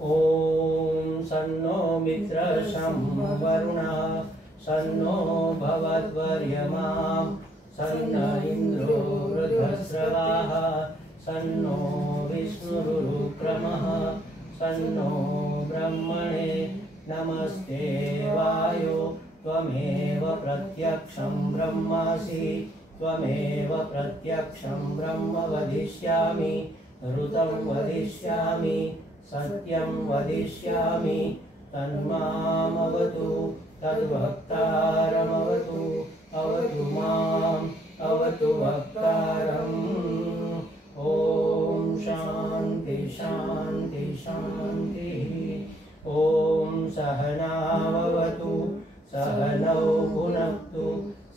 ॐ सन्नो मित्रशं वरुणः सन्नो भवद्वर्यमां सन्न इन्द्रो वृद्धश्रवाः सन्नो विष्णुरुक्रमः सन्नो ब्रह्मणे नमस्ते वायो त्वमेव प्रत्यक्षं ब्रह्मासि त्वमेव प्रत्यक्षं ब्रह्म वदिष्यामि ऋतं वदिष्यामि सत्यं वदिष्यामि तन्मामवतु तद्वक्तारमवतु अवतु माम् अवतु वक्तारम्। ॐ शान्ति शान्ति शान्तिः। ॐ सहनाववतु सहनौ भुनक्तु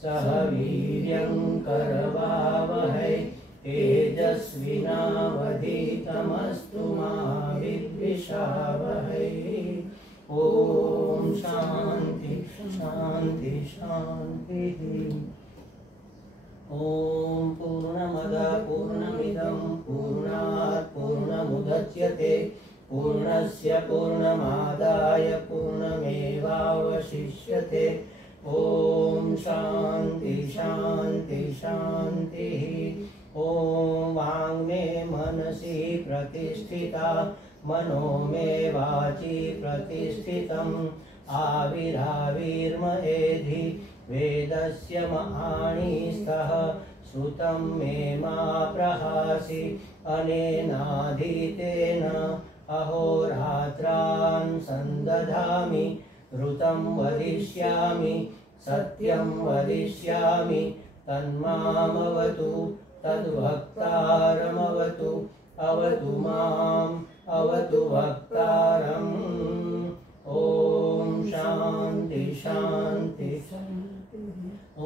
सह वीर्यं करवावहै तेजस्विनावधीतमस्तु मा विद्विषावहै। ॐ शान्ति शान्ति शान्तिः। ॐ पूर्णमदः पूर्णमिदं पूर्णात् पूर्णमुदच्यते पूर्णस्य पूर्णमादाय पूर्णमेवावशिष्यते। ॐ शान्ति शान्ति शान्तिः। ॐ वाङ्मे मनसि प्रतिष्ठिता मनो मे वाचि प्रतिष्ठितम् आविराविर्मयेधि वेदस्य महाणिस्तः श्रुतं मे मा प्रहासि अनेनाधीतेन अहोरात्रान् सन्दधामि ऋतं वदिष्यामि सत्यं वदिष्यामि तन्मामवतु तद्वक्तारमवतु अवतु माम् अवतु वक्तारम्। ॐ शान्ति शान्ति ॐ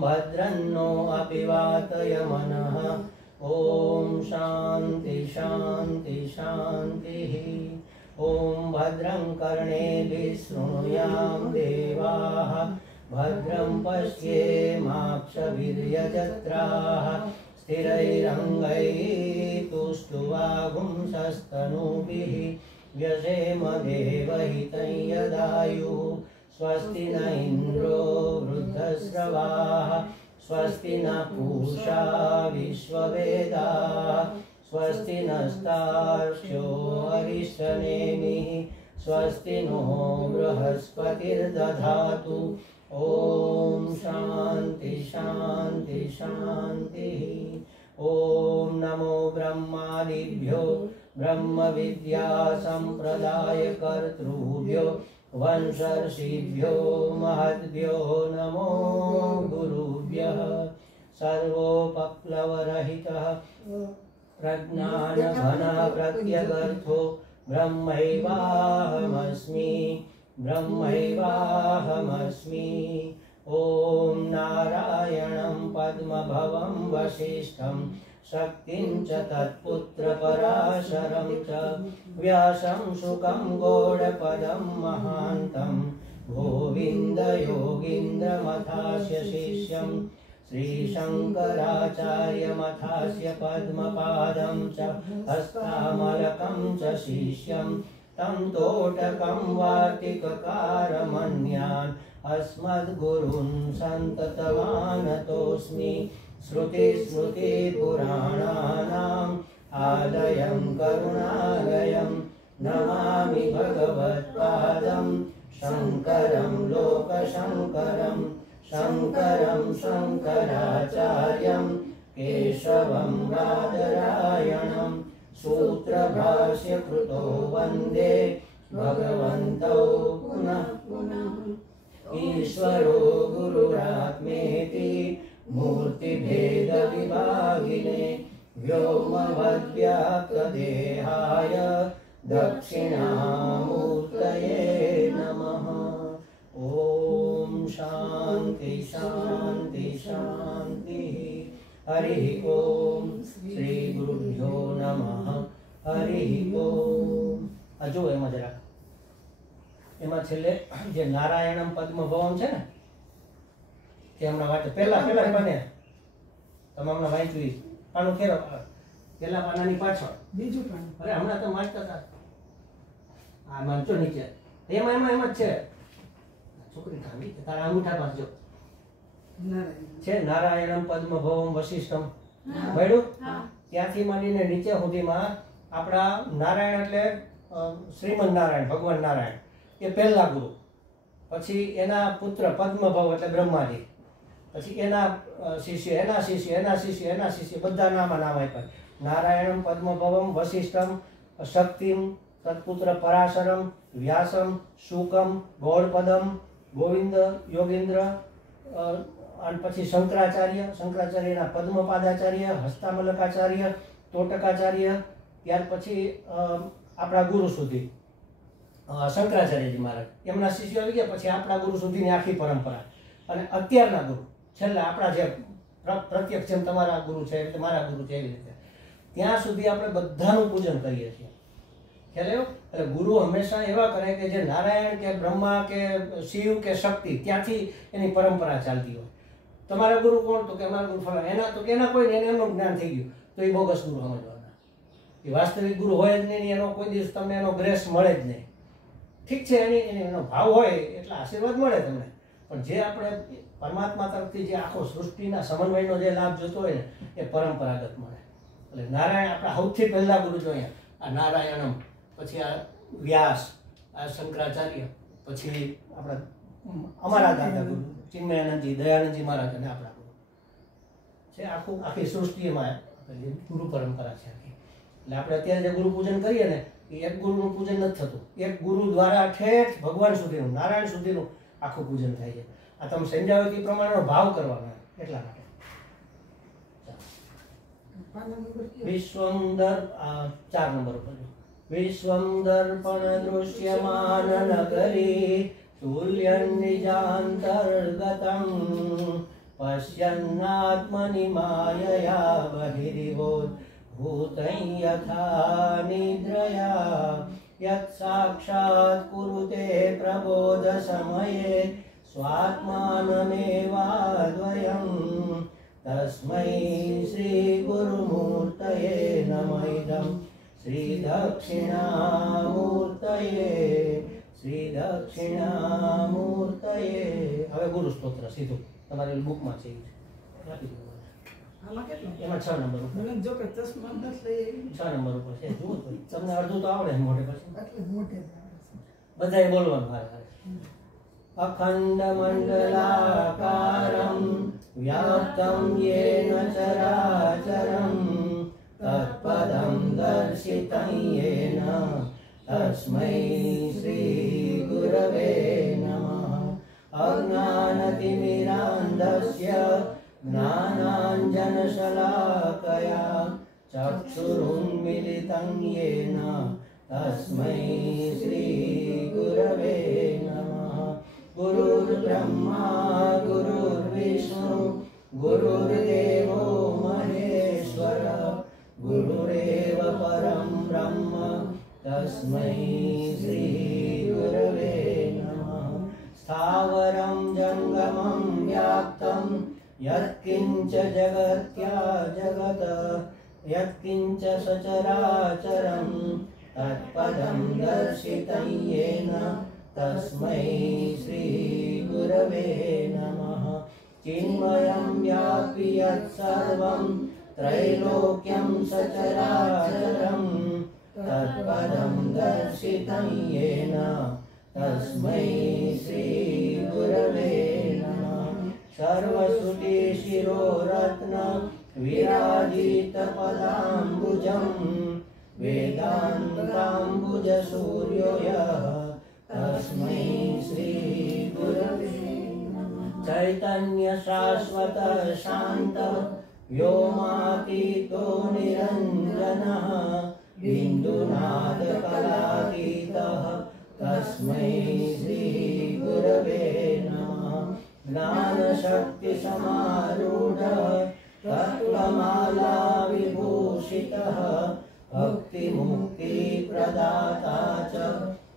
भद्रन्नो अपि वातयमनः। ॐ शान्ति शान्ति शान्तिः। ॐ भद्रं कर्णेभिः शृणुयाम देवाः भद्रं पश्येमाक्षभिर्यजत्राः स्थिरैरङ्गैः तुष्टुवागुंसस्तनूभिः व्यसेम देवहितं यदायुः। स्वस्ति न इन्द्रो वृद्धश्रवाः स्वस्ति न पूषा विश्ववेदाः स्वस्ति नस्तार्क्ष्यो अरिष्टनेमिः स्वस्ति नो बृहस्पतिर्दधातु। ॐ शान्ति शान्ति शान्तिः। ॐ नमो ब्रह्मादिभ्यो ब्रह्म विद्या संप्रदायकर्तृभ्यो वंशर्षिभ्यो महद्भ्यो नमो गुरुभ्यः। सर्वोपप्लवरहितः प्रज्ञानघनः प्रत्यगर्थो ब्रह्मैवाहमस्मि ब्रह्मैवाहमस्मि। ॐ नारायणं पद्मभवं वसिष्ठं शक्तिं च तत्पुत्रपराशरं च व्यासं शुकं गौडपदं महान्तं गोविन्दयोगीन्द्रमथास्य शिष्यं श्रीशङ्कराचार्यमथास्य पद्मपादं च हस्तामलकं च शिष्यं तं तोटकं वार्तिककारमन्यान् अस्मद्गुरून् सन्ततमानतोऽस्मि। श्रुतिस्मृतिपुराणानाम् आलयं करुणालयं नमामि भगवत्पादं शङ्करं लोकशङ्करं शङ्करं शङ्कराचार्यं केशवं बादरायणं सूत्रभाष्यकृतो वन्दे भगवन्तौ पुनः पुनः। ईश्वरो गुरुरात्मेति मूर्तिभेदविभागिने व्योमवद्व्याप्तदेहाय दक्षिणामूर्तये नमः। ॐ शान्ति शान्ति शान्तिः। हरिः ॐ श्री गुरुभ्यो नमः। हरिः ॐ। जो एमां जरा एमां छेल्ले जे नारायणं पद्मभवं छे ने ते हमणां वांचे पेला पाने तमे हमणां वांच्युं पानु खेरो पेला पानानी पाछळ बीजुं पानु। अरे हमणां तो वांचता था આ માનજો નીચે એમ જ છે છોકરી ખાવી તારા અંગૂઠા પાસે જો છે નારાયણમ પદ્મભવમ વશિષ્ઠમ મળ્યું ત્યાંથી માંડીને નીચે સુધીમાં આપણા નારાયણ એટલે શ્રીમદ નારાયણ ભગવાન નારાયણ એ પહેલા ગુરુ, પછી એના પુત્ર પદ્મભવ એટલે બ્રહ્માજી, પછી એના શિષ્ય એના શિષ્ય એના શિષ્ય એના શિષ્ય બધા નામ આપ્યા. નારાયણમ પદ્મભવમ વશિષ્ઠમ શક્તિમ તત્પુત્ર પરાશરમ વ્યાસમ શુકમ ગૌડપદમ ગોવિંદ યોગેન્દ્ર અને પછી શંકરાચાર્યના પદ્મપાદાચાર્ય હસ્તામલકાચાર્ય તોટકાચાર્ય, ત્યાર પછી આપણા ગુરુ સુધી શંકરાચાર્યજી મહારાજ, એમના શિષ્યો આવી ગયા, પછી આપણા ગુરુ સુધીની આખી પરંપરા. અને અત્યારના ગુરુ છેલ્લા આપણા જે પ્રત્યક્ષ જેમ તમારા ગુરુ છે એવી રીતે મારા ગુરુ છે એવી રીતે ત્યાં સુધી આપણે બધાનું પૂજન કરીએ છીએ. ખ્યાલ આવ્યો? એટલે ગુરુ હંમેશા એવા કરે કે જે નારાયણ કે બ્રહ્મા કે શિવ કે શક્તિ ત્યાંથી એની પરંપરા ચાલતી હોય. તમારા ગુરુ કોણ? તો કે અમારા ગુરુ ફલા, એના તો કે એના કોઈ નહીં, એનું જ્ઞાન થઈ ગયું તો એ બોગસ ગુરુ સમજવાના. એ વાસ્તવિક ગુરુ હોય જ નહીં, એનો કોઈ દિવસ તમને એનો ગ્રેસ મળે જ નહીં. ઠીક છે, એનો ભાવ હોય એટલે આશીર્વાદ મળે તમને, પણ જે આપણે પરમાત્મા તરફથી જે આખો સૃષ્ટિના સમન્વયનો જે લાભ જોતો હોય ને એ પરંપરાગત મળે. એટલે નારાયણ આપણા સૌથી પહેલા ગુરુ જોઈએ આ નારાયણમ, પછી આ વ્યાસ, આ શંકરાચાર્ય, પછી આપણા અમારા દાદા ગુરુ ચિન્મયાનંદજી દયાનંદજી મહારાજ અને આપણા ગુરુ છે. આખી સૃષ્ટિમાં ગુરુ પરંપરા છે આખી. એટલે આપણે અત્યારે જે ગુરુ પૂજન કરીએ ને એ એક ગુરુનું પૂજન નથી થતું, એક ગુરુ દ્વારા ઠેઠ ભગવાન સુધીનું નારાયણ સુધીનું આખું પૂજન થાય છે. આ તમે સમજાવો તે પ્રમાણેનો ભાવ કરવાનો એટલા માટે. વિશ્વંદર 4 નંબર ઉપર વિશ્વં દર્પણ દૃશ્યમાન નગરી તુલ્યં નિજાંતર્ગતં પશ્યન્નાત્મનિ માયયા બહિર્ભૂત ભૂતં યથા નિદ્રયા યત સાક્ષાત કુરુતે પ્રબોધ સમયે સ્વાત્માનમેવાદ્વયં તસ્મૈ શ્રી ગુરુમૂર્તયે નમઃ ઇદં શ્રી દક્ષિણામૂર્તયે. હવે ગુરુ સ્તોત્ર સીધું તમારી બુકમાં છે, એમાં 6 નંબર ઉપર 6 નંબર ઉપર છે. જુઓ તમને અડધું તો આવડે મોઢે, પછી બધાએ બોલવાનું. અખંડ મંડલાકારમ વ્યાપ્તમ યેન ચરાચરમ તત્પદં દર્શિતં યેન તસ્મૈ શ્રી ગુરવે નમઃ. અજ્ઞાનતિમિરાન્ધસ્ય જ્ઞાનાંજનશલાકયા ચક્ષુરુન્મિલિतं યેન તસ્મૈ શ્રી ગુરવે નમઃ. ગુરુર્બ્રહ્મા ગુરુર્વિષ્ણુ ગુરુર્દેવો મહેશ્વર ગુરુરેવ પરમ બ્રહ્મ તસ્મૈ શ્રી ગુરવે નમઃ. સ્થાવરં જંગમં વ્યાપ્તં યત્કિંચ જગત્યા જગત યત્કિંચ સચરાચરં તત્પદં દર્શિतं યેન તસ્મૈ શ્રી ગુરવે નમઃ. ચિન્મયં વ્યાપી યત્ સર્વં ત્રૈલોક્યં સચરાચરં તત્પદં દર્શિतं યેન તસ્મૈ શ્રી ગુરવે નમઃ. સર્વશ્રુતિ શિરોરત્ન વિરાજિત પદાંબુજં વેદાંતાંબુજ સૂર્યો યઃ તસ્મૈ શ્રી ગુરવે નમઃ. ચૈતન્ય શાશ્વત શાંત વ્યોમાતીતો નિરંજનઃ બિંદુનાદ કલાતીતઃ તસ્મૈ શ્રી ગુરવે નમઃ. જ્ઞાનશક્તિ સમારૂઢ તત્વમાલા વિભૂષિતઃ ભક્તિ મુક્તિ પ્રદાતા ચ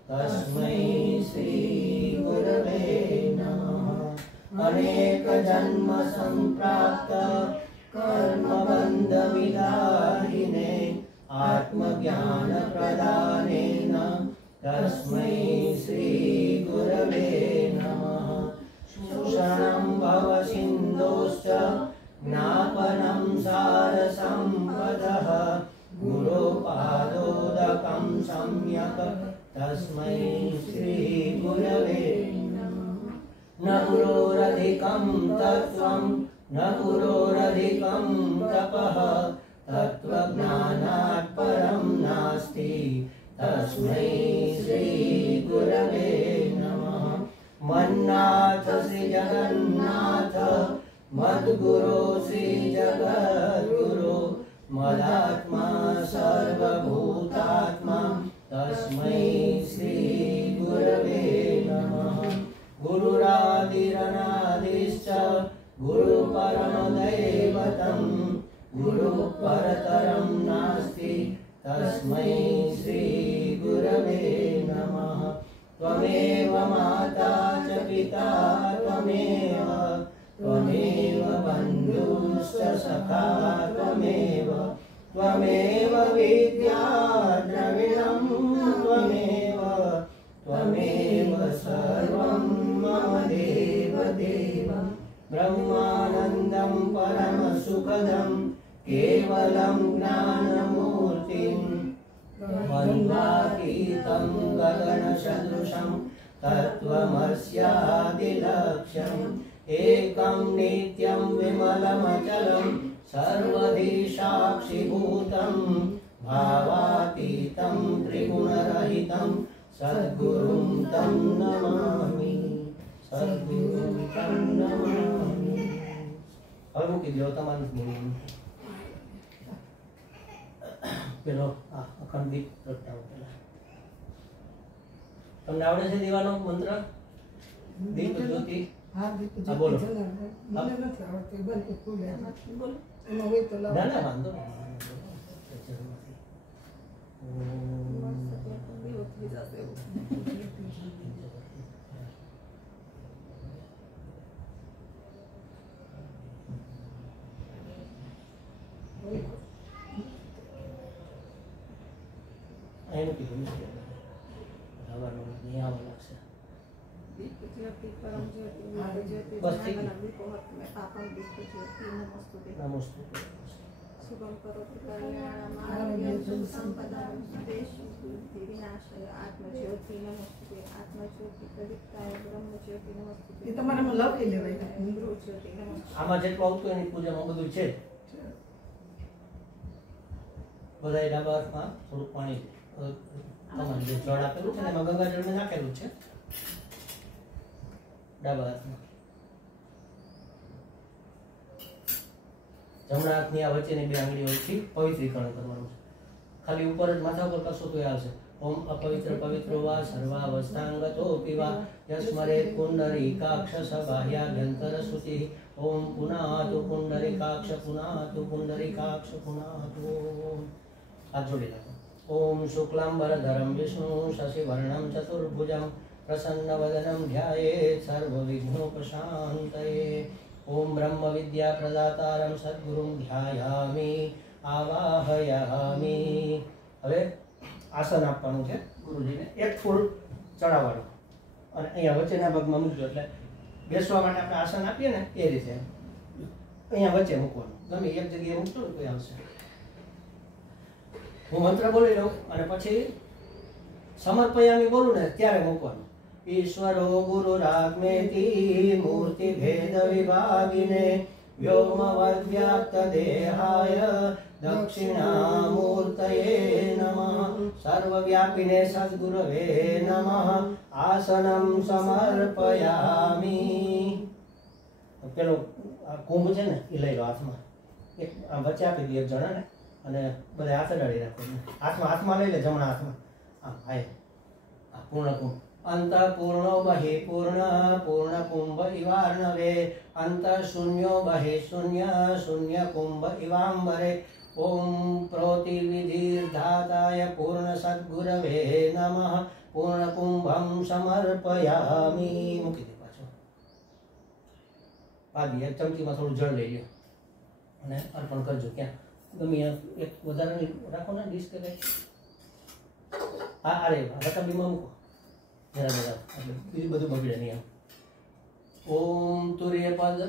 તસ્મૈ શ્રી ગુરવે નમઃ. અનેક જન્મ સંપ્રાપ્ત કર્મ બંધ વિદાહિને આત્મજ્ઞાન પ્રદાનેન तस्मै श्री गुरवे नमः। शोषणं भवसिन्धोश्च ज्ञापनं सारसम्पदः गुरुपादोदकं सम्यक् तस्मै श्री गुरवे नमः। न गुरोरधिकं तत्त्वं न गुरोरधिकं तपः तत्त्वज्ञानात् परं नास्ति तस्मै श्री गुरवे नमः। मन्नाथ श्री जगन्नाथ मद्गुरो श्री जगद्गुरो मदात्मा सर्वभूतात्मा तस्मै श्री गुरवे नमः। गुरुरादिरनादिश्च गुरुपरमदैवतं गुरुपरतरं नास्ति तस्मै श्री गुरवे नमः। त्वमेव माता च पिता त्वमेव बन्धुश्च सखा त्वमेव विद्या द्रविणं त्वमेव सर्वं मम देव ब्रह्मानन्दं परमसुखदं केवलं ज्ञानमूर्तिं द्वन्द्वातीतं गगनसदृशं तत्त्वमस्यादिलक्ष्यम् एकं नित्यं विमलमचलं सर्वधी साक्षिभूतं भावातीतं त्रिगुणरहितं सद्गुरुं तं नमामि सद्गुरुं तं नमामि। હવે મૂકી દો તમારું બોલવાનું પેલો અખંડ દીપ પ્રગટાવો પેલા તમને આવડે છે દીવાનો મંત્ર દીપ જ્યોતિ હા દીપ હા બોલો મને નથી આવડતું બંધ બોલે બોલો એમાં હોય તો ના ના વાંધો એનું કીધું હવાનું નહીં આવવા લાગશે शुभं करोति कल्याणं संपदां विनाशाय आत्मज्योति नमस्ते आत्मज्योति प्रदीप्ताय ब्रह्मज्योति नमस्ते એ તમારામાં લખી લેવાય ज्योति नमस्ते આમાં જેટલું આવતું એની પૂજામાં બધું છે બધાય ડાબા હાથમાં થોડું પાણી તમારે જે જળ આપેલું છે ને એમાં ગંગાજળ મેં નાખેલું છે ડાબા હાથમાં જમણા હાથની આ વચ્ચેની બે આંગળીઓથી પવિત્રીકરણ કરવાનું છે ખાલી ઉપર જ માથા પર કરશો તો આવશે ઓમ અપવિત્ર પવિત્રો વા સર્વાવસ્થાંગતો પીવા યસ્મરે પુંડરીકાક્ષ બાહ્યાભ્યંતર શુચિ ઓમ પુનાતુ પુંડરીકાક્ષ પુનાતુ પુંડરીકાક્ષ પુનાતુ હાથ જોડી રાખો ઓમ શુક્લાંબરધરમ વિષ્ણુ શશિવર્ણમ ચતુર્ભુજમ પ્રસન્નવદનમ ધ્યાયેત સર્વવિઘ્નોપશાંતયે ओम ब्रह्म विद्या प्रदातारं सद्गुरुं ध्यायामि आवाहयामि। હવે આસન આપવાનું છે ગુરુજીને એક ફૂલ ચડાવવાનું અને અહીંયા વચ્ચેના ભાગમાં મૂકજો એટલે બેસવા માટે આપણે આસન આપીએ ને એ રીતે અહીંયા વચ્ચે મૂકવાનું ગમે એક જગ્યાએ મૂકશો ને કોઈ આવશે હું મંત્ર બોલી લઉં અને પછી સમર્પયામી બોલું ને ત્યારે મૂકવાનું ईश्वरो गुरुरात्मेति मूर्ति भेद विभागिने व्योमवद्व्याप्त देहाय दक्षिणामूर्तये नमः सर्वव्यापिने सद्गुरवे नमः आसनं समर्पयामि। પેલો કુંભ છે ને એ લઈ લો હાથમાં એક વચ્ચે આપી દે એક જણાને અને બધા હાથ અડાડી રાખો હાથમાં લઈ લે જમણા હાથમાં આમ હાય પૂર્ણ કુંભ अंत पूर्णो बहि पूर्ण पूर्ण कुंभ इवार्णवे अंत शून्यो बहि शून्य शून्य कुंभ इवांबरे ओम प्रोति विधिर्धाताय पूर्ण सद्गुरवे नमः पूर्ण कुंभं समर्पयामि। મૂકી દે પાછો પાદી એક ચમચીમાં થોડું જળ લઈ લ્યો અને અર્પણ કરજો ક્યાં ગમે એક વધારાની રાખો ને ડીશ કે કઈ અરે રકાબીમાં મૂકો જરા એટલે બીજું બધું બગડે નહીં આમ. ઓમ તુર્યપદ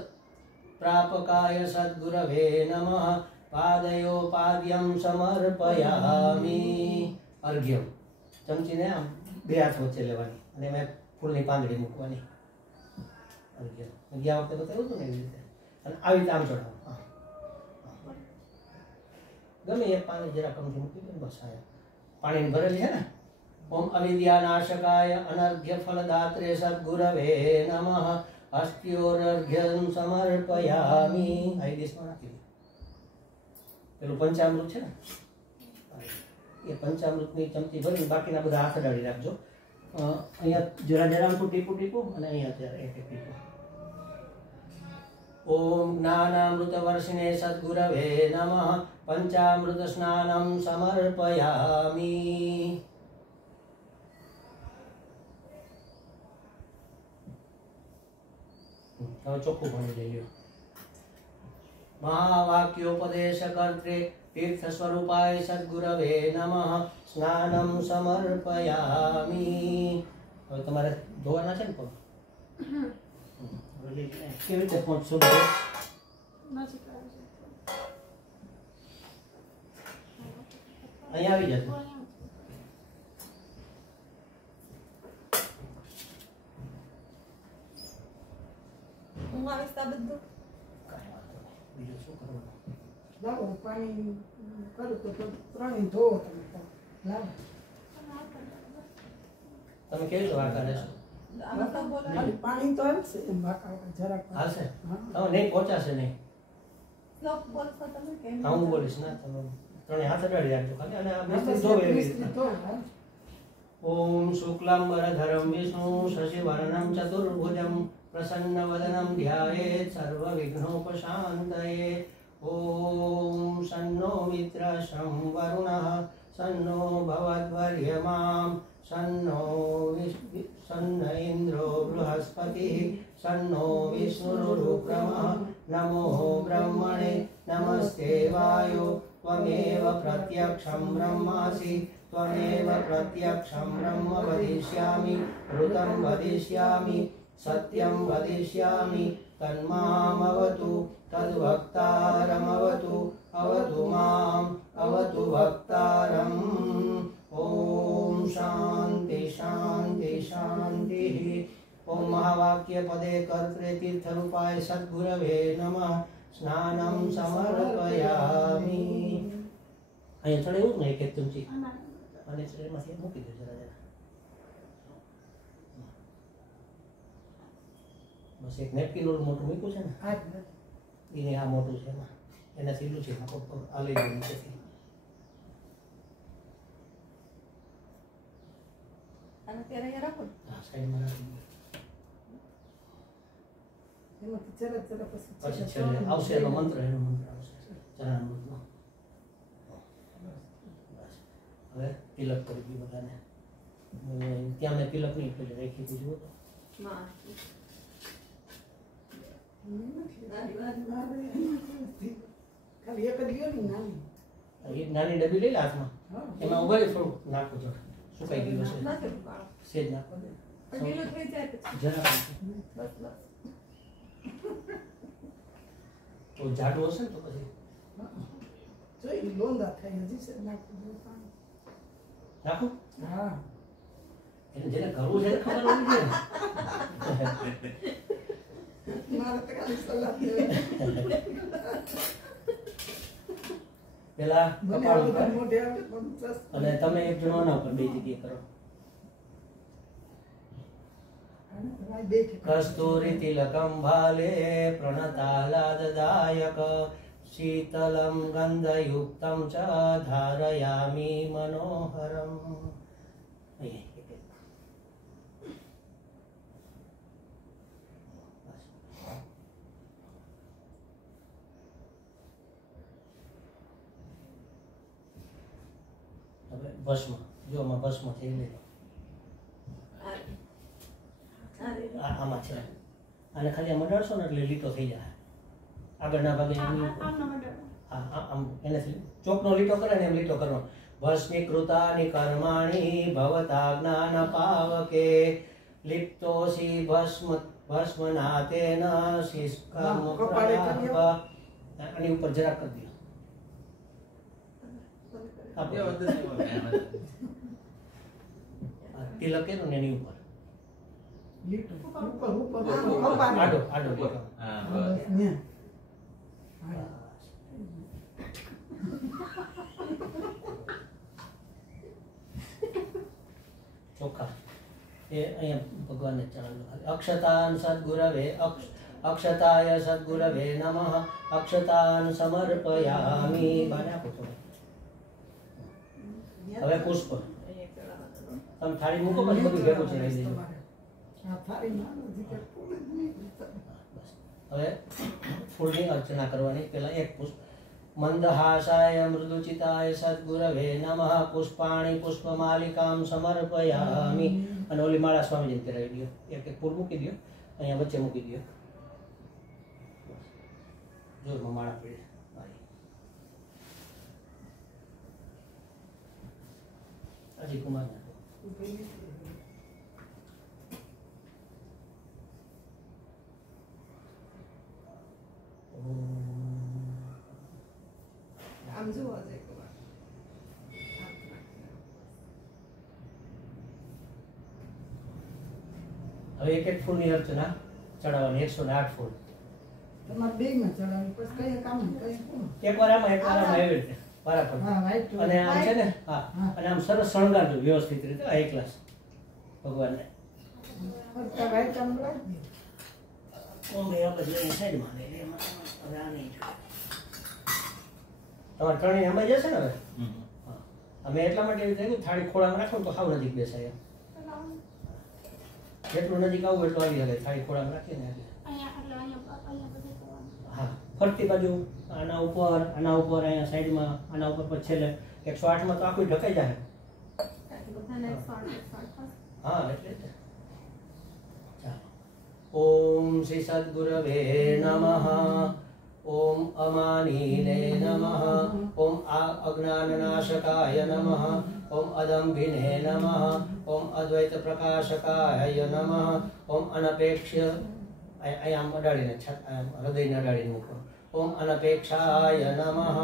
પ્રાપકાય સદ્ગુરવે નમઃ પાદયો પાદ્યમ સમર્પયામી. અર્ઘ્યમ ચમચીને આમ 2 હાથ વચ્ચે લેવાની અને એમાં ફૂલની પાંદડી મૂકવાની. અર્ઘ્ય ગયા વખતે તો કહ્યું હતું ને એવી રીતે. અને આવી રીતે આમ ચડાવો. ગમે એક પાણી જરા કમથી મૂકી દો બસ. આ પાણીની ભરેલી છે ને. ઓમ અવિદ્યાનાશકાય અનર્ઘ્ય ફલદાત્રે સદ્ગુરવે નમઃ અસ્ત્યોરર્ઘ્યમ સમર્પયામી. આવી દેશમાં નાખી દો. પેલું પંચામૃત છે ને એ પંચામૃતની ચમચી ભરીને બાકીના બધા હાથ અડાડી રાખજો. અહીંયા જરા જરા ટીપું ટીપું અને અહીંયા જરા એક એક ટીપું. ઓમ જ્ઞાનામૃત વર્ષિણે સદ્ગુરવે નમઃ પંચામૃત સ્નાનમ સમર્પયામી. હવે ચોખ્ખું ભણી લઈ લ્યો. મહાવાક્યોપદેશ કર્ત્રે તીર્થ સ્વરૂપાય સદ્ગુરવે નમઃ સ્નાનમ સમર્પયામી. હવે તમારે ધોવાના છે ને પગ? કેવી રીતે પહોંચશો? અહીંયા આવી જશે. હું આવીશ આ બધું. કાંઈ વાંધો નહીં. બીજું શું કરવાનું? લાવો પાણી કરું તો ત્રણેય ધોવો તમે તો. લાવો તમે કેવી રીતે વાંકા રહેશો? આમાં તો બોલો. ખાલી પાણી તો આવશે એમ વાંકા જરાક હાલશે? હા. તમે નહીં પહોંચાશે નહીં. શ્લોક બોલશો તમે કેમ? હા હું બોલીશ ના. તમે ત્રણે હાથ અડાડી રાખજો ખાલી. અને આ બસ મિસ્ત્રી ધોવે એવી મિસ્ત્રી રીતે. ધોવો, હા. ઓમ શુક્લાંબરધરમ વિષ્ણુ શશિવર્ણમ ચતુર્ભુજમ પ્રસન્નવદનમ ધ્યાયેત સર્વવિઘ્નોપશાંતયે. ઓમ સન્નો મિત્રશં વરુણઃ સન્નો ભવદ્વર્યમામ સન્નો ઇન્દ્રો બૃહસ્પતિઃ સન્નો વિષ્ણુરુક્રમઃ. નમો બ્રહ્મણે નમસ્તે વાયો ત્વમેવ પ્રત્યક્ષં બ્રહ્માસि ત્વમેવ પ્રત્યક્ષં બ્રહ્મ વදිષ્યામિ ઋतं વદિષ્યામિ સત્યં વદિષ્યામિ તન્મામવતુ તદ્વક્તારમવતુ અવતુ મામ અવતુ વક્તારમ. ઓમ શાંતિ શાંતિ શાંતિ. ઓમ મહાવાક્ય પદે કર્ત્રે તીર્થરૂપાય સદ્ગુરવે નમઃ સ્નાનમ સમર્પયામી. અહીંયા ચડે એવું ને એક એક ચમચી અને એમાંથી મૂકી દો જરા જરા. બસ એક નેપકિન ઓલું મોટું મૂક્યું છે ને હા જ નથી. એને આ મોટું છે એમાં એના સીધું છે આ લઈ ગયું નીચેથી. અને ત્યારે અહીંયા રાખો. હા સાઈડમાં રાખી દો. એમાંથી જરા જરા પછી છેલ્લે આવશે એનો મંત્ર આવશે ચરણામૃતનો. બસ હવે તિલક કરી દઈએ બધાને. ત્યાં મેં તિલક નહીં પેલી રાખી દીધું હતું. માં ખાલી એક જ ગયો ને નાની. એક નાની ડબ્બી લઈ લે હાથમાં. હા. એમાં ઉગાડી થોડું નાખો જો સુકાઈ ગયું હશે નથી ઉકાળો. સેજ નાખો દે પણ ઢીલું થઈ જાય પછી. જરા બસ બસ. તો જાડું હશે ને તો પછી જોઈ લોંદા થાય હજી છે નાખી દો પાણી. નાખો. હા એને જેને કરવું છે એને ખબર હોવી જોઈએ ને. મારે તો ખાલી સલાહ દેવાય. પેલા મને કપાળ આ બધા ઉપર મોઢે આવે પણ બસ. અને તમે એક જણો આના ઉપર બે જગ્યાએ કરો. આને તમારે બે ઠેકાણે. કસ્તુરી તિલકમ ભાલે પ્રણતાલાદદાયક શીતલમ ગંધયુક્તમ ચ ધારયામિ મનોહરમ. અહીંયા એક એક. હવે ભસ્મ જો આમાં ભસ્મ થઈ લે આમાં છે આને ખાલી આમ અડાડશો ને એટલે લીટો થઈ જાય આગળના ભાગે આમ એનાથી ચોકનો લીટો કરે ને એમ લીટો કરવાનો ભસ્મીકૃતાनि कर्माणि भवता ज्ञानपावके लिप्तोऽसि भस्मनाथेन शिष्कर्म आनी ऊपर जरा कर दियो तिलक है ने ऊपर ऊपर आडो आडो चोखा ये अहिया भगवान ने चरण अक्षतान सद्गुरवे अक्षताय सद्गुरवे नमः अक्षतान समर्पयामि बाना पुत्र હવે પુષ્પ તમે થાળી મૂકો પછી બધું ભેગું ચડાવી દેજો હવે ફૂલની અર્ચના કરવાની પહેલા એક પુષ્પ મંદહાસાય મૃદુચિતાય સદ્ગુરવે નમઃ પુષ્પાણી પુષ્પમાલિકામ સમર્પયામિ અને ઓલી માળા સ્વામીજીને કરાવી દો એક એક ફૂલ મૂકી દો અહીંયા વચ્ચે મૂકી દો જોરમાં માળા પડી અજી કુમાર આમ જુઓ અજય કુમાર હવે એક એક ફૂલની અર્ચના ચડાવવાની 108 ફૂલ તમારે બેમાં ચડાવી પછી કઈ કામ કઈ એકવાર આમાં એવી રીતે બરાબર અને આમ છે ને હા અને આમ સરસ શણગારજો વ્યવસ્થિત રીતે આ એકલાસ ભગવાનને વાઈટ કામ રાખજો ઓમ એ આપણે લઈને સાઈડમાં લઈ લે એમાં હવે આ નહીં તમારે ત્રણેય આમાં જશે ને હવે હા અમે એટલા માટે એવું થયું થાળી ખોળામાં રાખો ને તો સાવ નજીક બેસાય જેટલું નજીક આવું એટલું આવી શકે થાળી ખોળામાં રાખીને હા ફરતી બાજુ આના ઉપર અહીંયા સાઈડમાં આના ઉપર પછી છેલ્લે 108 માં તો આખું ઢકાઈ જાય હા એટલે ओम श्री सद्गुरवे नमः ओम अमानीले नमः ओम अज्ञाननाशकाय नमः ओम अदम्भिने नमः ओम अद्वैत प्रकाशकाय नमः ओम अनपेक्ष आयाम अडाड़ीने हृदयने अडाड़ीने मूको ओम अनपेक्षाय नमः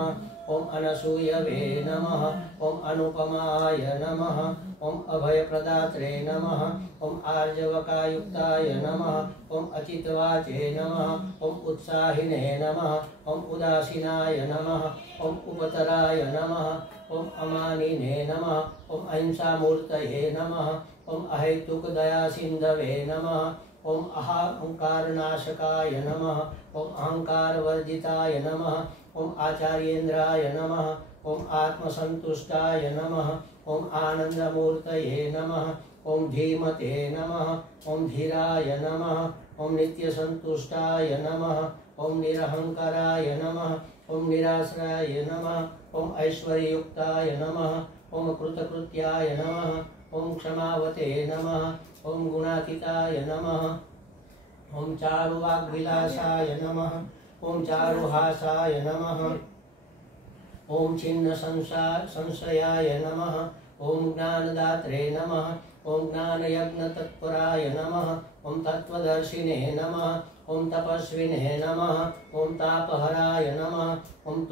ओम अनसूयवे नमः ओम अनुपमाय नमः ओम अभयप्रदात्रे नमः ओम आर्जवकायुक्ताय नमः ओम अचितवाचे नमः ओम उत्साहिने नमः ओम उदासीनाय नमः ओम उपतराय नमः ओम अमानिने नमः ओम अहिंसामूर्तये नमः ओम अहेतुकदयासिन्धवे नमः ओम अहंकारनाशकाय नमः ओम अहंकारवर्जिताय नमः ओम आचार्येन्द्राय नमः ओम आत्मसंतुष्टाय नमः ओम आनंदमूर्तये नमः ओम धीमते नमः ओम धीराय नमः ओम नित्यसंतुष्टाय नमः ओम निरहंकाराय नमः ओम निराश्रयाय नमः ओम ऐश्वर्ययुक्ताय नमः ओम कृतकृत्याय नमः ओम क्षमावते नमः ओम गुणातीताय नमः ओम चारुवाग्विलासाय नमः ओम चारुहासाय नमः ओम छिन्न संशयाय नमः ओम ज्ञानदात्रे नमः ओम ज्ञानयज्ञतत्पराय नमः ओम तत्त्वदर्शिने नमः ओम तपस्विने नमः ओम तापहराय नमः ओम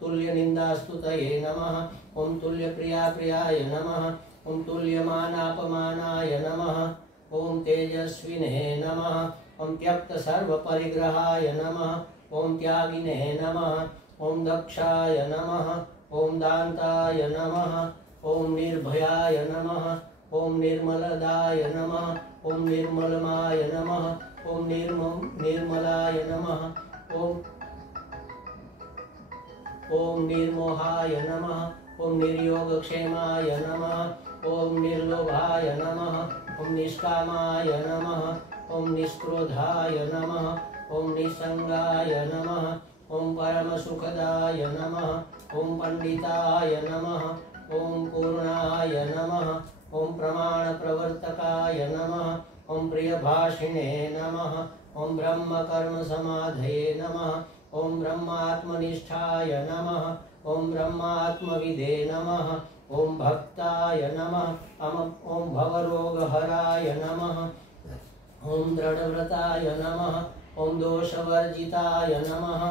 तुल्यनिन्दास्तुतये नमः ओम तुल्यप्रियाप्रियाय नमः ओम तुल्यमानापमानाय नमः ओम तेजस्विने नमः ओम त्यक्त सर्वपरिग्रहाय नमः ओम त्यागिने नमः ओम दक्षाय नमः ओम दान्ताय नमः ओम निर्भयाय नमः ओम निर्मलदाय नमः ओम निर्मलमाय नमः ओम निर्मलाय नमः ओम निर्मोहाय नमः ओम निर्योगक्षेमाय नमः ओम निर्लोभाय नमः ओम निष्कामाय नमः ओम निष्क्रोधाय नमः ओम निसंगाय नमः ओम परमसुखदाय नमः ओम पंडिताय नमः ओम पूर्णाय नमः ओम प्रमाणप्रवर्तकाय नमः ओम प्रियभाषिणे नमः ओम ब्रह्मकर्मसमाधये नमः ओम ब्रह्मात्मनिष्ठाय नमः ओम ब्रह्मात्मविदे नमः ओम भक्ताय नमः ओम भवरोगहराय नमः ओम दृढ़व्रताय नमः ओम दोषवर्जिताय नमः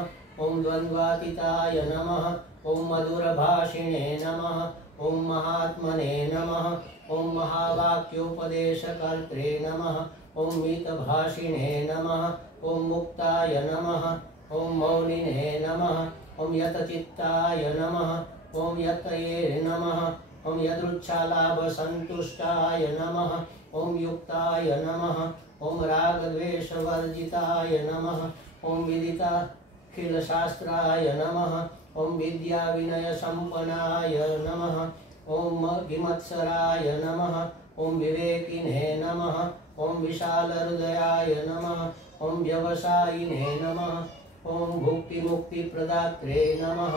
ओम द्वन्द्वातीताय नमः ओम मधुरभाषिणे नमः ओम महात्मने नमः ओम महावाक्योपदेशकर्त्रे नमः ओम मितभाषिणे नमः ओम मुक्ताय नमः ओम मौलिने नमः ओम यतचित्ताय नमः ओम यतये नमः ओम यदृच्छालाभसन्तुष्टाय नमः ओम युक्ताय नमः ओम रागद्वेषवर्जिताय नमः ओम विदिताखिलशास्त्राय नमः ओम विद्याविनयसम्पन्नाय नमः ओम विमत्सराय नमः ओम विवेकिने नमः ओम विशालहृदयाय नमः ओम व्यवसायिने नमः ओम भुक्तिमुक्तिप्रदात्रे नमः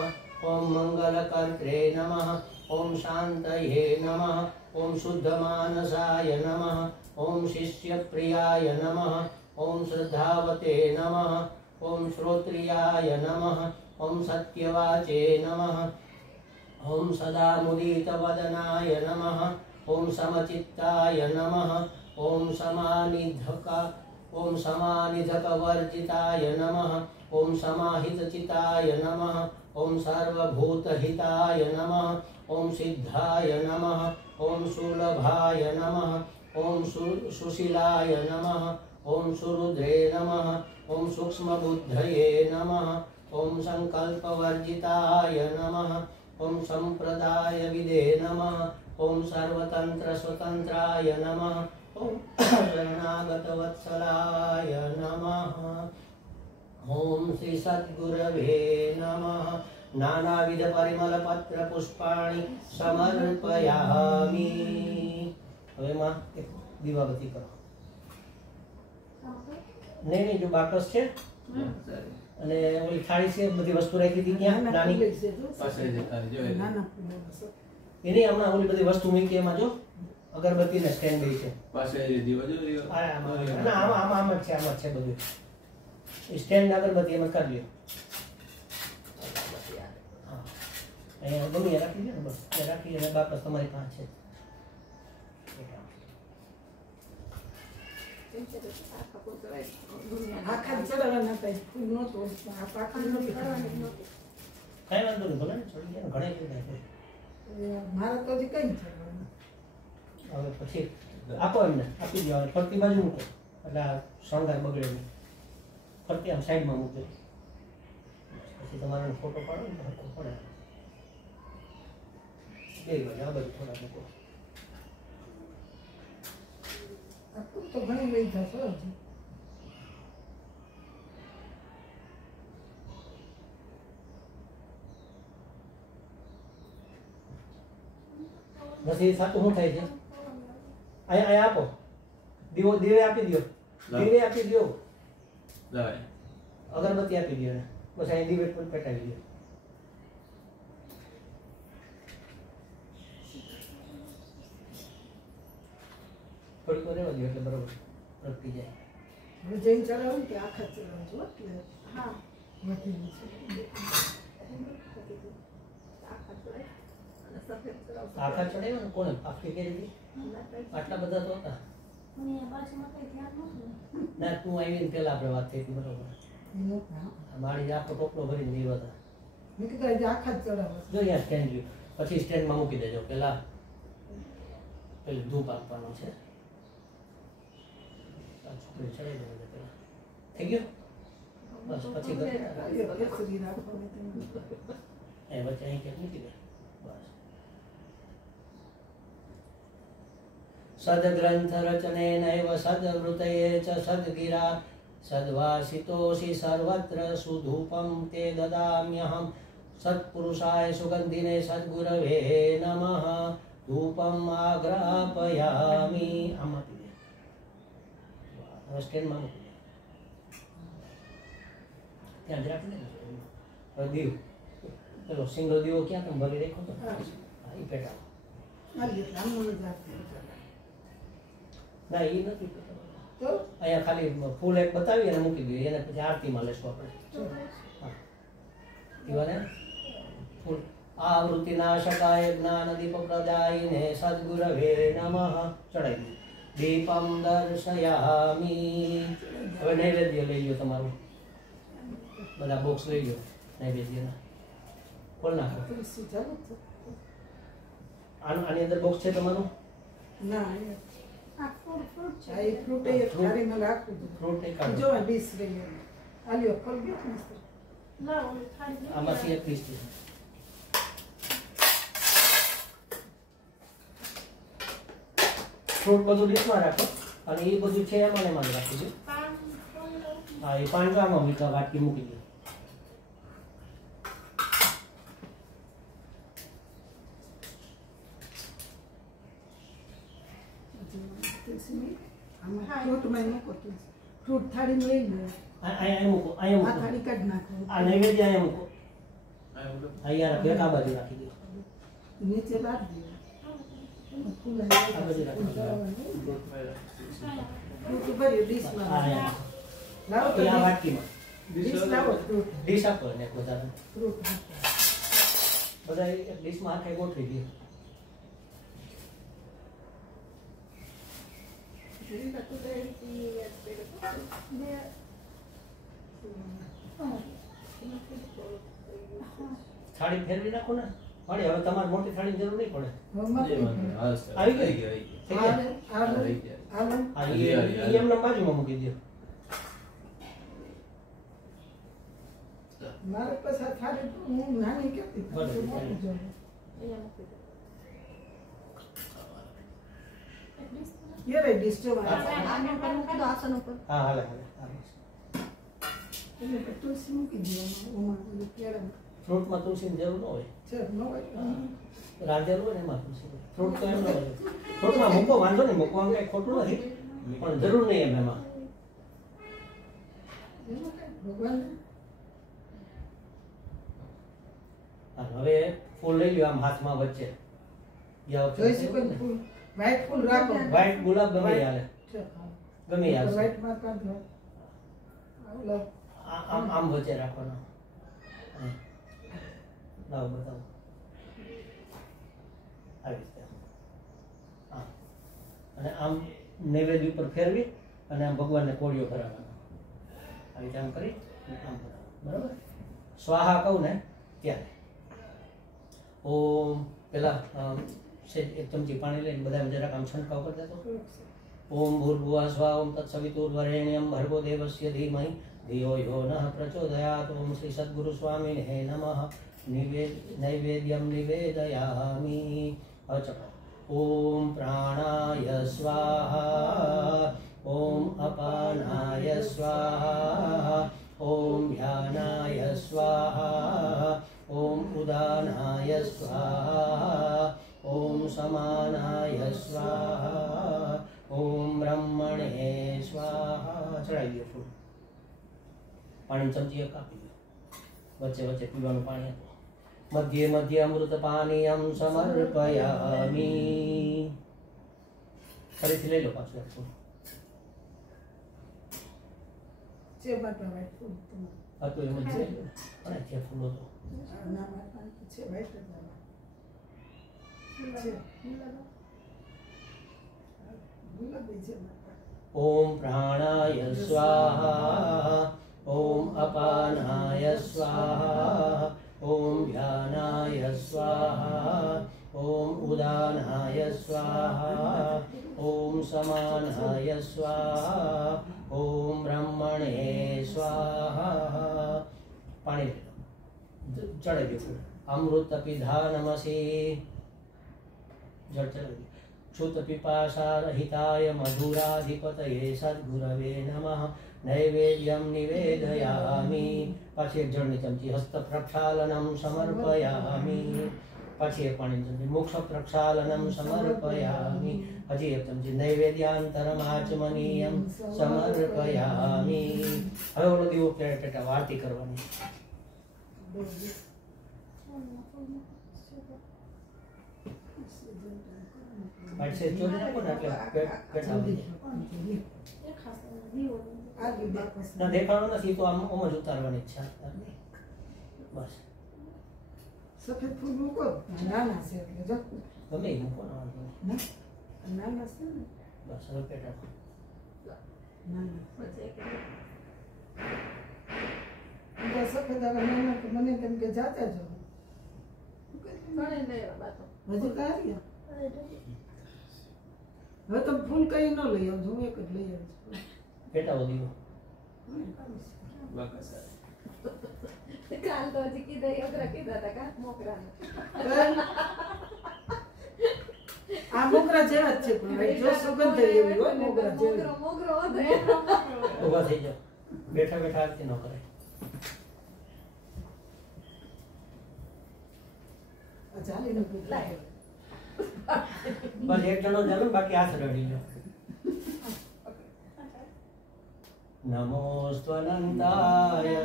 ओम मंगलकर्त्रे नमः ओम शान्तये नमः ओम शुद्धमानसाय नमः ओम शिष्यप्रियाय नमः ओम श्रद्धावते नमः ओम श्रोत्रियाय नमः ओम सत्यवाचे नमः ओम सदा मुदितवदनाय नमः ओम समचित्ताय नमः ओम समानिधकवर्जिताय नमः ओम समाहितचिताय नमः ओम सर्वभूतहिताय नमः ओम सिद्धाय नमः ओम सुलभाय नमः ओम सुशीलाय नमः ओम सुरुद्रे नमः ओम सूक्ष्मबुद्धये नमः ओम संकल्पवर्जिताय नमः ओम संप्रदायविदे नमः ओम सर्वतंत्रस्वतंत्राय नमः ओम शरणागतवत्सलाय नमः ओम श्री सद्गुरवे नमः नानाविध परिमल पत्र पुष्पाणि समर्पयामि। હવે માં એક દીવાબત્તી કરો. નહીં જો બાકસ છે અને ઓલી થાળી છે બધી વસ્તુ રાખી હતી ત્યાં નાની એની હમણાં ઓલી બધી વસ્તુ મૂકી એમાં જો અગરબત્તી ને સ્ટેન્ડ બે છે પાસે દીવા જો આમાં છે બધું સ્ટેન્ડ અગરબત્તી એમાં કરી લ્યો. અહીંયા ગમે રાખી દે ને બસ એ રાખી અને બાકસ તમારી પાસે છે. આખા ચડાવવાના હતા ફૂલ નહોતું આ પાકડી નથી કઈ વાંધો નહીં ભલે ને ચડી ગયા ઘણા કેવું થાય મારે તો હજી કઈ છે હવે પછી આપો એમને આપી દો ફરતી બાજુ મૂકો એટલે આ શણગાર બગડે નહીં. ફરતી આમ સાઈડમાં મૂકજો પછી તમારો ફોટો પાડો ને તો હરખો પડે. બે બાજુ આ બાજુ થોડા મૂકો. તો ઘણી લઈ જશો બસ એ સાચું શું થાય છે અહીંયા આપો દીવે આપી દો દીવે આપી દો અગરબત્તી આપી દો બસ અહીં દીવે પેટાવી દો. થોડીક વાર રહેવા દો એટલે બરોબર પ્રગટી જાય. હવે જઈને ચડાવું કે આખા ચડાવું છું એટલે હા વધી આખા ચડાવ્યો ને કોને આખી કે રીતે આટલા બધા તો હતા ના તું આવીને પેલા આપણે વાત થઈ હતી બરોબર. મારી આખો ટોપલો ભરીને દીવા હતા મેં કીધું આજે આખા જ ચડાવો જો અહીંયા સ્ટેન્ડ રહ્યું પછી સ્ટેન્ડમાં મૂકી દેજો. પેલા પેલું ધૂપ આપવાનું છે છોકરી ચડાવી દેજો પેલા થઈ ગયું બસ પછી કેસરી રાખવાની એ વચ્ચે અહીં ક્યાંક મૂકી દે બસ. સદગ્રંથ રચને નૈવ સદવૃતયે ચ સદગિરા સદ્વાસિતોષિ સર્વત્ર સુધૂપમ તે દદામ્યહમ સત્પુરુષાય સુગંધિને સદ્ગુરવે નમઃ ધૂપમ આગ્રાપયામિ. આમ આપી દે હવે સ્ટેન્ડમાં મૂકી દે ત્યાં જ રાખી દે. હવે દીવ પેલો સિંગલ દીવો ક્યાં તમે ભરી રાખો તો એ પેટા ના એ નથી તો અહીંયા ખાલી ફૂલ એક બતાવી અને મૂકી દઈએ એને પછી આરતીમાં લેશું આપણે. હા દીવાને ફૂલ આવૃત્તિ નાશકાય જ્ઞાન દીપ પ્રદાયિને સદ્ગુરવે નમઃ ચડાવી દીપમ દર્શયામી હવે નૈવેદ્ય લઈ લો તમારું બધા બોક્સ લઈ લો નૈવેદ્યના ખોલ નાખો તુલસી ચાલુ છે. આની અંદર બોક્સ છે તમારું ના આ ફ્રૂટ છે. આ એ ફ્રૂટ એ થાળીમાં રાખવું છે. ફ્રૂટ એ કાઢો જો આ ડીશ રહી એમ. આ લ્યો ખોલ ગયો મસ્ત. ના ઓલી થાળી લઈ આમાંથી એક પીસ છે ફ્રૂટ બધું ડીશમાં રાખો અને એ બધું છે એમાં ને એમાં જ રાખી દો પાન ફળ હા એ પાંજરામાં મીઠા વાટકી મૂકી દો તુલસી નહીં. આમાં ફ્રૂટમાં મૂકો તુલસી. ફ્રૂટ થાળીમાં લઈ લો. અહીંયા મૂકો અહીંયા આ મૂકો થાળી કાઢી નાખો. આ નૈવેદ્ય અહીંયા મૂકો અહીંયા રાખી આ બાજુ રાખી દો નીચે લાવી દો. ફૂલ આ બાજુ રાખી દો ફ્રૂટ ભર્યું ડીશમાં. હા અહીંયા લાવો તો આ ડીશ. વાટકીમાં ડીશ લાવો ફ્રૂટ. ડીશ આપો ને બધા ફ્રૂટ નાખો. બધા એક ડીશમાં આખે ગોઠવી દો થાળી ફેરવી નાખો ને મળી હવે તમારે મોટી થાળીની જરૂર નહીં પડે આવી ગઈ થઈ ગયા? હા એ એમને બાજુમાં મૂકી દો મારે પછી આ થાળી હું નાની કેતી ભલે, મોટી ભલે. જોડે. લો યે ડીશ જો હા. આને પર મૂકી દો આસન ઉપર હા હાલે હાલે હાલે. એટલે તુલસી મૂકી દો ઓમાં ઓલું કેળામાં. ફ્રૂટમાં તુલસીની જરૂર ન હોય છે ન હોય. રાંધેલું હોય ને એમાં તુલસી હોય. ફ્રૂટ તો એમ ન હોય ફ્રૂટમાં મૂકો વાંધો નહીં મૂકવામાં કંઈ ખોટું નથી પણ જરૂર નહીં એમ એમાં એમાં કાંઈ ભગવાન હા, હવે ફૂલ લઈ લ્યો આમ હાથમાં વચ્ચે ગયા વખતે જોઈ શકો ને ફૂલ વ્હાઈટ ફૂલ રાખો. વ્હાઈટ ગુલાબ ગમે એ હાલે છે, હા. ગમે એ હાલશે. વ્હાઈટ માં કાઢો. ઓલા આમ આમ વચ્ચે રાખવાનો હા. લાવો બતાવો આવી રીતે હા અને આમ નૈવેદ્ય ઉપર ફેરવી અને આમ ભગવાનને કોળિયો ભરાવાનો આવી રીતે આમ કરી અને આમ ભરાવાનો બરાબર સ્વાહા કહું ને ત્યારે ઓમ પેલા સેજ એક ચમચી પાણી લઈને બધા જરાક આમ છંટકાવ કરી દેતો ઓમ ભૂર્ભુવઃ સ્વાહ ઓમ તત્સવિતુર્વરેણ્યં ભર્ગો દેવસ્ય ધીમહિ ધિયો યો નઃ પ્રચોદયાત ઓમ શ્રી સદ્ગુરુ સ્વામિને નમઃ નૈવેદ્યમ નિવેદયામિ અચકો ઓમ પ્રાણાય સ્વાહા ઓમ અપાનાય સ્વાહા ઓમ ધ્યાનાય સ્વાહા ઓમ ઉદાનાય સ્વાહા ઓમ સમાનાય સ્વાહા ઓમ બ્રહ્મણે સ્વાહા ચડાવી દો ફૂલ પાણી ચમચી એક આપી દો વચ્ચે વચ્ચે પીવાનું પાણી આપો મધ્ય મધ્ય અમૃત પાનીયમ સમર્પયામિ ફરીથી લઈ લો પાછું એક ફૂલ છે બાટા વ્હાઈટ ફૂલ તમારે. હતું એમ જ લઈ લો અને છે ફૂલો તો ના મારે છે વ્હાઈટ જ આવે. છે. ગુલાબી છે માતા. ઓમ પ્રાણાય સ્વાહા ઓમ અપાનાય સ્વાહા ઓમ ધ્યાનાય સ્વાહા ઓમ ઉદાનાય સ્વાહા ઓમ સમાનાય સ્વાહા ઓમ બ્રહ્મણે સ્વાહા પાણી ચડાવી દો ફૂલ અમૃત પિધાનમસી જળ ચડાવી દો क्षुत पिपासा रहिताय मधुराधिपतये सद्गुरवे नमः नैवेद्यं निवेदयामि पाછી એક જળની ચમચી હસ્ત પ્રક્ષાલનમ સમર્પયામિ પાછી એક પાણીની ચમચી મુખ પ્રક્ષાલનમ સમર્પયામિ હજી એક ચમચી નૈવેદ્યાંતરમાચમનીયમ સમર્પયામિ હવે ઓલો દીવો પેટા આરતી કરવાની પાછી ચોરી નાખો ને એટલે પેટ આવી જાય એક ખાસ દીવો આગળ દેખો. ના દેખાડો નથી તો આમ જ ઉતારવાની ઈચ્છા બસ સફેદ ફૂલ મૂકો નાના છે એટલે જો ગમે એ મૂકો ને વાંધો નહીં. ના નાના છે ને બસ હવે પેટા નાના પછી એક બધા સફેદ આવે નાના તો મને કેમ કે જાતા જો ઘણે લેવા બાતો હજી કાઢ્યા અરે ડરી. હવે તમે ફૂલ કઈ ન લઈ આવજો હું એક જ લઈ આવું પેટા દીવો કાલ તો હજી કીધા યોગરા કીધા હતા કા મોકરાને આ મોગરા જેવા જ છે પણ જો સુગંધ એવી હોય મોગરા જેવી મોગરો મોગરો હતો ઊભા થઈ જાઓ બેઠા બેઠા આરતી ન કરે ચાલી નું પૂછ લાય. બસ એક જણો ચાલો બાકી હાથ રડી લો નમોસ્ત્વનંતાય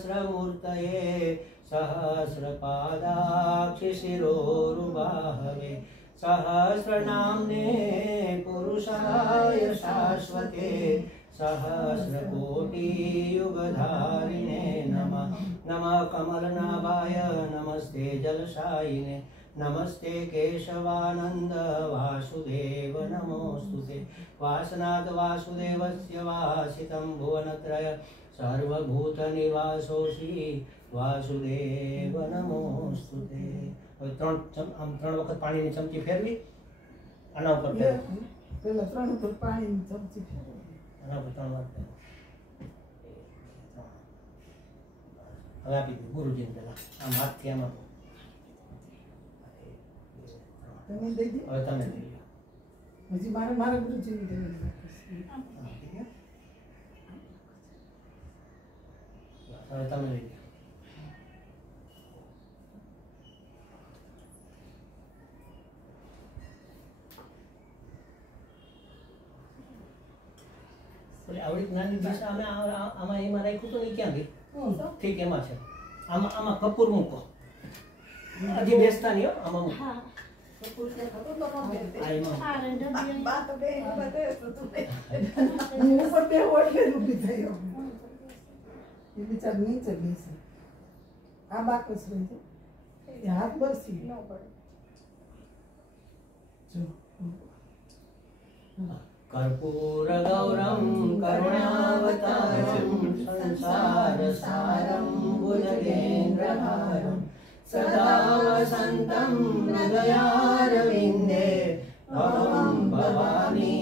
સહસ્રમૂર્તયે સહસ્રપાદાક્ષિશિરોરુબાહવે સહસ્રનામ્ને પુરુષાય શાશ્વતે सहस्रकोटियुगधारिणे नमः नमः कमलनाभाय नमस्ते जलशायिने नमस्ते केशवानंद वासुदेव नमोस्तुते वासनाथ वासुदेवस्य वासितं भुवनत्रय सर्वभूतनिवासोऽसि वासुदेव नमोस्तुते હવે ત્રણ વખત પાણીની ચમચી ફેરવી આના ઉપર ફેરવી પેલા ત્રણ ઉપર પાણીની ચમચી ફેરવી આના ઉપર ત્રણ વાર ફેરવી હવે આપી દઉં ગુરુજીને પેલા આમ હાથથી આમ આપો તમે દઈ દે હવે તમે લઈ લો હજી મારા ગુરુજીને દેવાની બાકી છે. આપી દો. હવે તમે લઈ લો આવડી નાની ડીશ આમાં એમાં રાખ્યું તો નહીં ક્યાં ગઈ ઠીક એમાં છે આમાં કપૂર મૂકો હજી બેસતા નહીં હો આમાં મૂકો હા આ એમાં આ રે ડબી હું ઉપર બે ઓળખે ઊભી થઈ હવે. એ બિચાર નીચે બેસે આ બાકસ રહી છે એ હાથ બસી ન પડે જો कर्पूरगौरं करुणावतारं संसारसारं भुजगेन्द्रहारं सदा वसन्तं हृदयारविन्दे भवं भवानी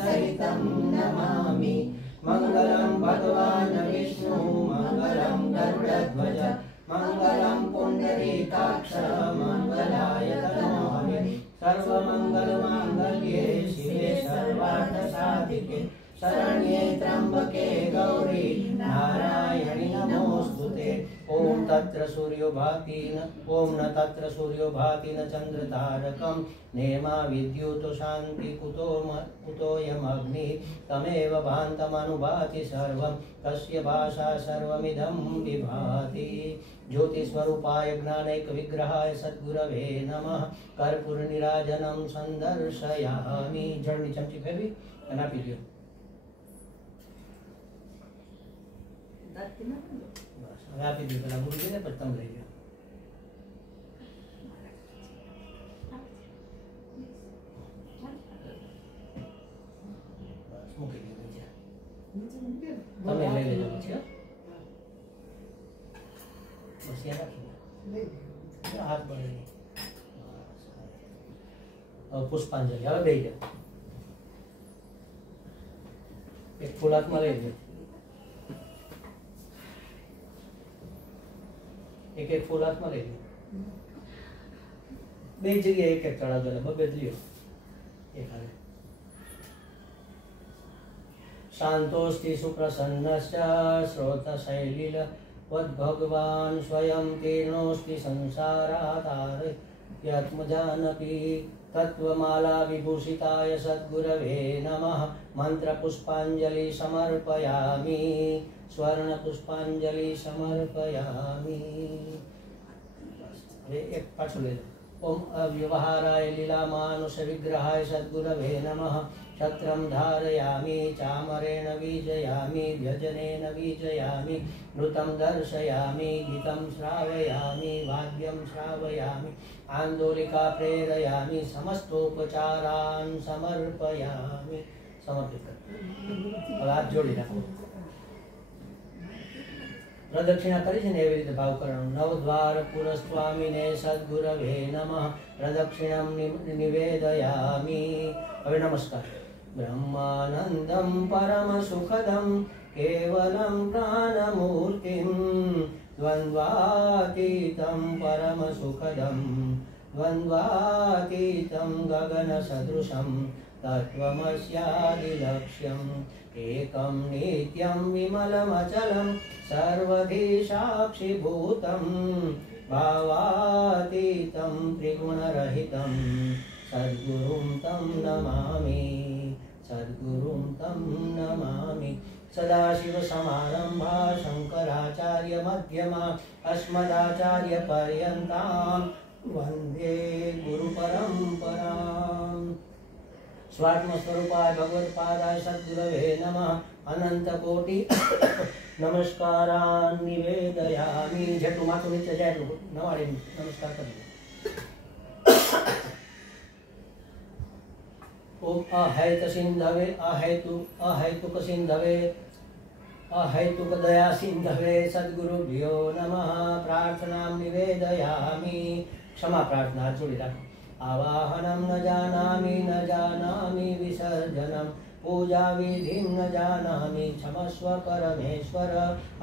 सहितं नमामि मङ्गलं भगवान् विष्णु मङ्गलं गरुडध्वज मङ्गलं पुण्डरीकाक्ष मङ्गलाय तनोहरे सर्वमङ्गलमाङ्गल्ये शिवे सर्वार्थसाधिके शरण्ये त्र्यम्बके गौरी नारायणि नमोऽस्तुते ॐ तत्र सूर्यो भाति न ॐ न तत्र सूर्यो भाति न चन्द्रतारकं नेमा विद्युतो शान्ति कुतोऽयमग्निः तमेव भान्तमनुभाति सर्वं तस्य भाषा सर्वमिदं विभाति ज्योतिस्वरूपाय ज्ञानैकविग्रहाय सद्गुरवे नमः कर्पूरनीराजनं संदर्शयामि जळनी चमची फेरवी અને આપી દો બસ હવે આપી દો પેલા ગુરુજીને પછી તમે લઈ લો બસ મૂકી દો નીચે નીચે મૂકે ને. તમે લઈ લેજો પછી હો. બસ યાદ રાખી લઈ લે. હાથ બળે નહીં હવે પુષ્પાંજલિ હવે બેસી જાઓ એક ફૂલ હાથમાં લઈ લો એક એક ફૂલ હાથમાં લઈ લો બે જગ્યાએ એક એક ચડાવજો એટલે બબે જ લ્યો એક હારે શાંતોસ્તિ સુપ્રસન્નશ્ચ શ્રોતશૈલીલ વદ્ભગવાન સ્વયં તીર્ણોસ્તિ સંસારાતારયત્મજાનપી तत्त्वमाला विभूषिताय सद्गुरवे नमः मंत्रपुष्पांजलि समर्पयामि स्वर्णपुष्पांजलि समर्पयामि एक पाछो ले ओम अव्यवहाराय लीलामानुष विग्रहाय सद्गुरवे नमः छत्रं धारयामि चामरेण वीजयामि व्यजनेन वीजयामि नृतं दर्शयामि गीतं श्रावयामि वाद्यं श्रावयामि आन्दोलिका प्रेरयामि समस्तोपचारान् समर्पयामि। समर्पित अब हाथ जोड़ी रखो। प्रदक्षिणा करी छे ने एवी रीते भाव करવાનો। नवद्वार पुरस्वामिने सद्गुरवे नमः प्रदक्षिणं निवेदयामि। હવે નમસ્કાર। ब्रह्मानन्दं परमसुखदं केवलं प्राणमूर्तिं द्वन्द्वातीतं परमसुखदं द्वन्द्वातीतं गगनसदृशं तत्त्वमस्यादिलक्ष्यम् एकं नित्यं विमलमचलं सर्वधि साक्षिभूतं भावातीतं त्रिगुणरहितं सद्गुरुं तं नमामि सद्गुरुं तं नमामि। सदाशिवसमारम्भा शङ्कराचार्यमध्यमा अस्मदाचार्यपर्यन्तां वन्दे गुरुपरम्पराम्। स्वात्मस्वरूपाय भगवत्पादाय सद्गुरवे नमः अनंतकोटि नमस्कारान् निवेदयामि। જેટલું માથું નીચે જાય એટલું નવાડી નમસ્કાર કરી ओम अहैत सिंधवे अहैतुक सिंधवे अहैतुक दया सिंधवे सद्गुरुभ्यो नमः। प्रार्थनां निवेदयामि। क्षमा प्रार्थना जोड़ी रखो। आवाहनं न जानामि विसर्जनं पूजा विधिं न जानामि क्षमस्व परमेश्वर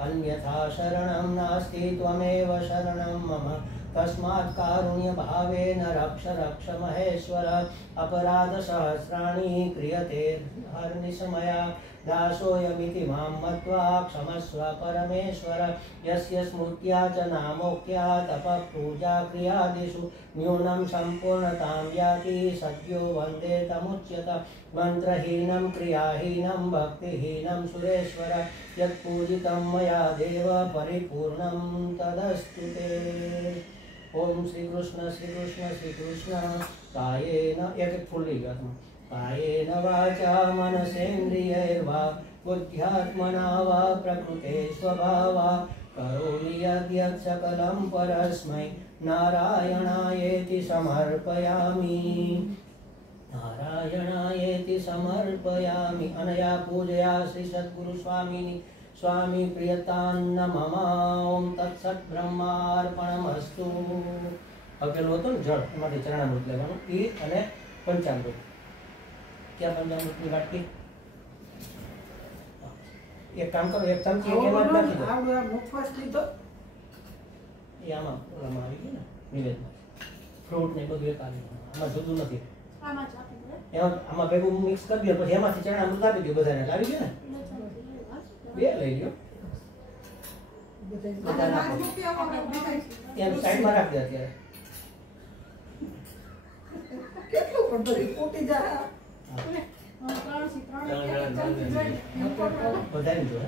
अन्यथा शरणं नास्ति त्वमेव शरणं मम तस्मात् कारुण्य भावेन रक्ष रक्ष महेश्वर। अपराध सहस्राणि क्रियते हर्निशमया दासोऽयमिति मां मत्वा क्षमस्व परमेश्वर। यस्य स्मृत्या च नामोक्त्या तपः पूजा क्रियादिषु न्यूनं सम्पूर्णतां याति सद्यो वन्दे तमुच्यत। मन्त्रहीनं क्रियाहीनं भक्तिहीनं सुरेश्वर यत्पूजितं मया देव परिपूर्णं तदस्तु ते। ओम श्री कृष्ण कायेन एक फुल्ली गया कायेन वाचा मनसेन्द्रियैर्वा बुद्ध्यात्मना वा प्रकृते स्वभावा करोमि यद्यत् सकलं परस्मै नारायणायेति समर्पयामि नारायणायेति समर्पयामि। अनया पूजया श्री सद्गुरु स्वामिनी स्वामी प्रियतान्न मम। ओम तत्सत् ब्रह्मार्पणमस्तु। હવે પેલું હતું ને જળ એમાંથી ચરણામૃત લેવાનું એ અને પંચામૃત। ક્યાં પંચામૃતની વાટકી એક કામ કરો એક ચમચી એમાં નાખી દો। આવડો મુખવાસ લીધો એ આમાં ઓલામાં આવી ગયું ને નિવેદમાં ફ્રૂટ ને બધું એક આવી આમાં જુદું નથી એમાં આમાં ભેગું મિક્સ કરી દો પછી એમાંથી ચરણામૃત આપી દો બધાને આવી ગયું ને બે લઈ લ્યો એમ સાઈડમાં રાખી દે અત્યારે કેટલું પણ ભરી ફૂટી જાય બધાને જો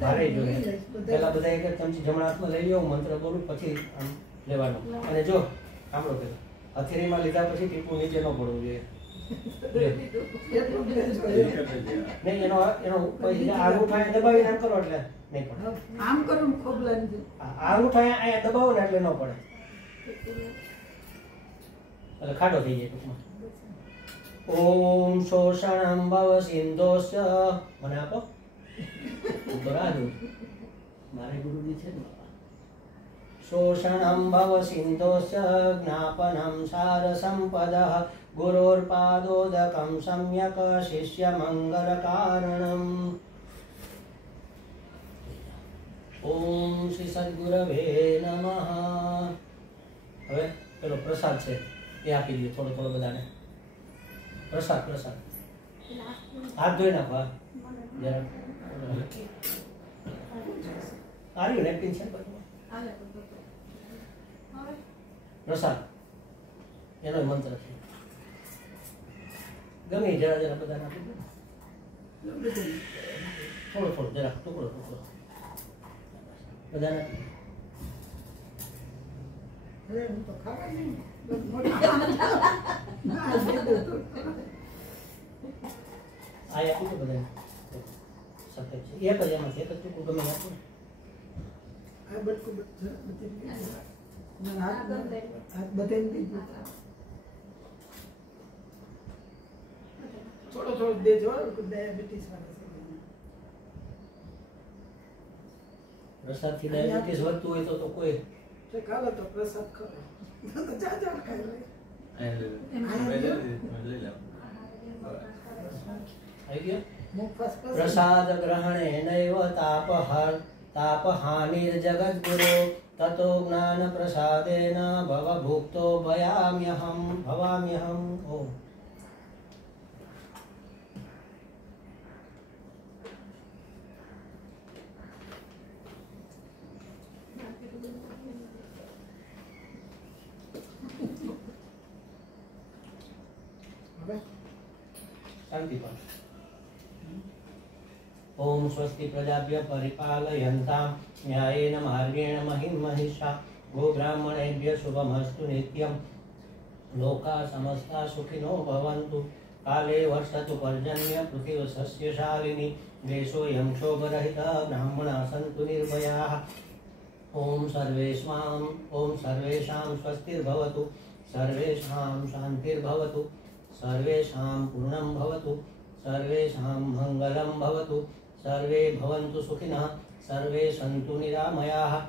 ભારે જોઈએ પેલા બધા એક ચમચી જમણા હાથમાં લઈ લ્યો મંત્ર બોલું પછી આમ લેવાનું અને જો સાંભળો પેલા હથેળીમાં લીધા પછી ટીપું નીચે ન પડવું જોઈએ નહીં એનો આંગૂઠા દબાવીને આમ કરો એટલે નહીં પડે આમ કરું ખોબલાને આંગૂઠા અહીંયા દબાવો ને એટલે ન પડે એટલે ખાડો થઈ જાય ટૂંકમાં। ओम शोषणं भव सिंधोश्च મને આપો બરાબર મારે ગુરુજી છે ને शोषणं भव सिंधोश्च ज्ञापनं सार संपदः गुरोर्पादोदकं सम्यक् शिष्य मंगल कारणम्। ओम श्री सद्गुरवे नमः। હવે પેલો પ્રસાદ છે એ આપી દઈએ થોડો થોડો બધાને प्रसाद प्रसाद हाथ धोई ना जरा आ रही नेपकिन से प्रसाद એનો મંત્ર છે ગમે જરા જરા બધા નાખી દો થોડો થોડો જરા ટુકડો ટુકડો બધા નાખી અરે હું તો ખાવા નહીં આ આપી દો બધાને સફેદ છે એક જ એમાંથી એક જ ટૂંકું ગમે આપો ને આ બટકું હાથ બધાને દીધું થોડો દેજો ડાયાબિટીસ વાળા પ્રસાદથી ડાયાબિટીસ વધતું હોય તો કોઈ છે કાલે તો પ્રસાદ ખરો તો જાજા ખાઈ લે આવી ગયો મુખવાસ પ્રસાદ ગ્રહણે નૈવ તાપહાનિર્જગદ્ગુરો તતો જ્ઞાન પ્રસાદેન ભવભુક્તો ભવામ્યહમ ઓમ शांति पाठ ओम स्वस्ति प्रजाभ्य परिपालयन्तां न्यायेन मार्गेण महिं महिषा गोब्राह्मणेभ्य शुभमस्तु नित्यं लोका समस्ता सुखिनो भवन्तु काले वर्षतु पर्जन्य पृथिवी सस्यशालिनी देशोऽयं क्षोभरहितः ब्राह्मणाः सन्तु निर्भयाः ओम सर्वेषां स्वस्तिर्भवतु सर्वेषां शान्तिर्भवतु सर्वेषां पूर्णं भवतु सर्वेषां मङ्गलं भवतु सर्वे भवन्तु सुखिनः सर्वे सन्तु निरामयाः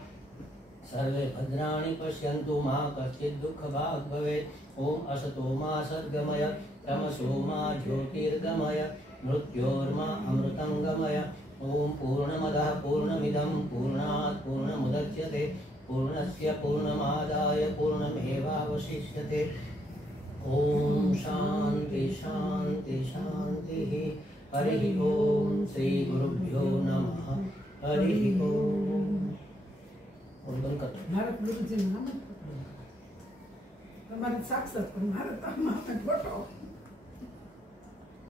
सर्वे भद्राणि पश्यन्तु मा कश्चित् दुःखभाग् भवेत् ॐ असतो मा सद्गमय तमसो मा ज्योतिर्गमय मृत्योर्मा अमृतं गमय ॐ पूर्णमदः पूर्णमिदं पूर्णात् पूर्णमुदच्यते पूर्णस्य पूर्णमादाय पूर्णमेवावशिष्यते ओम शांति शांति शांति हरि ओम श्री गुरुभ्यो नमः हरि ओम મારા ગુરુજી નામ તમારે સાક્ષાત પણ મારે તો